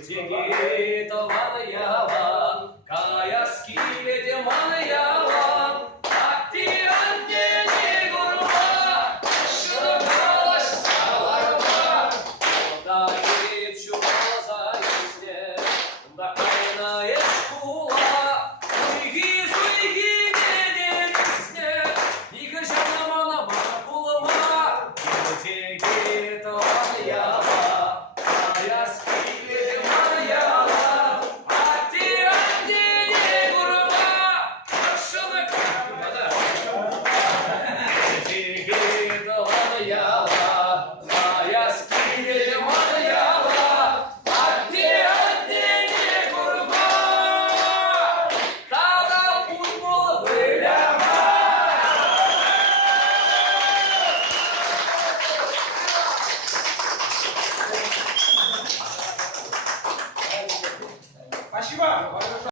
Тегето манаява, кая скиледе манаява, а ти андени гурма, широкала шаларма, да и чудо заисне, да кайна ешкула, уйги суйги неденисне, и гажана мана макулама, тегето манаява, кая скиледе манаява, а ти андени гурма, широкала Тегето манаява, кая скиледе манаява, а ти андени гурма, тада футбол вылява. Спасибо.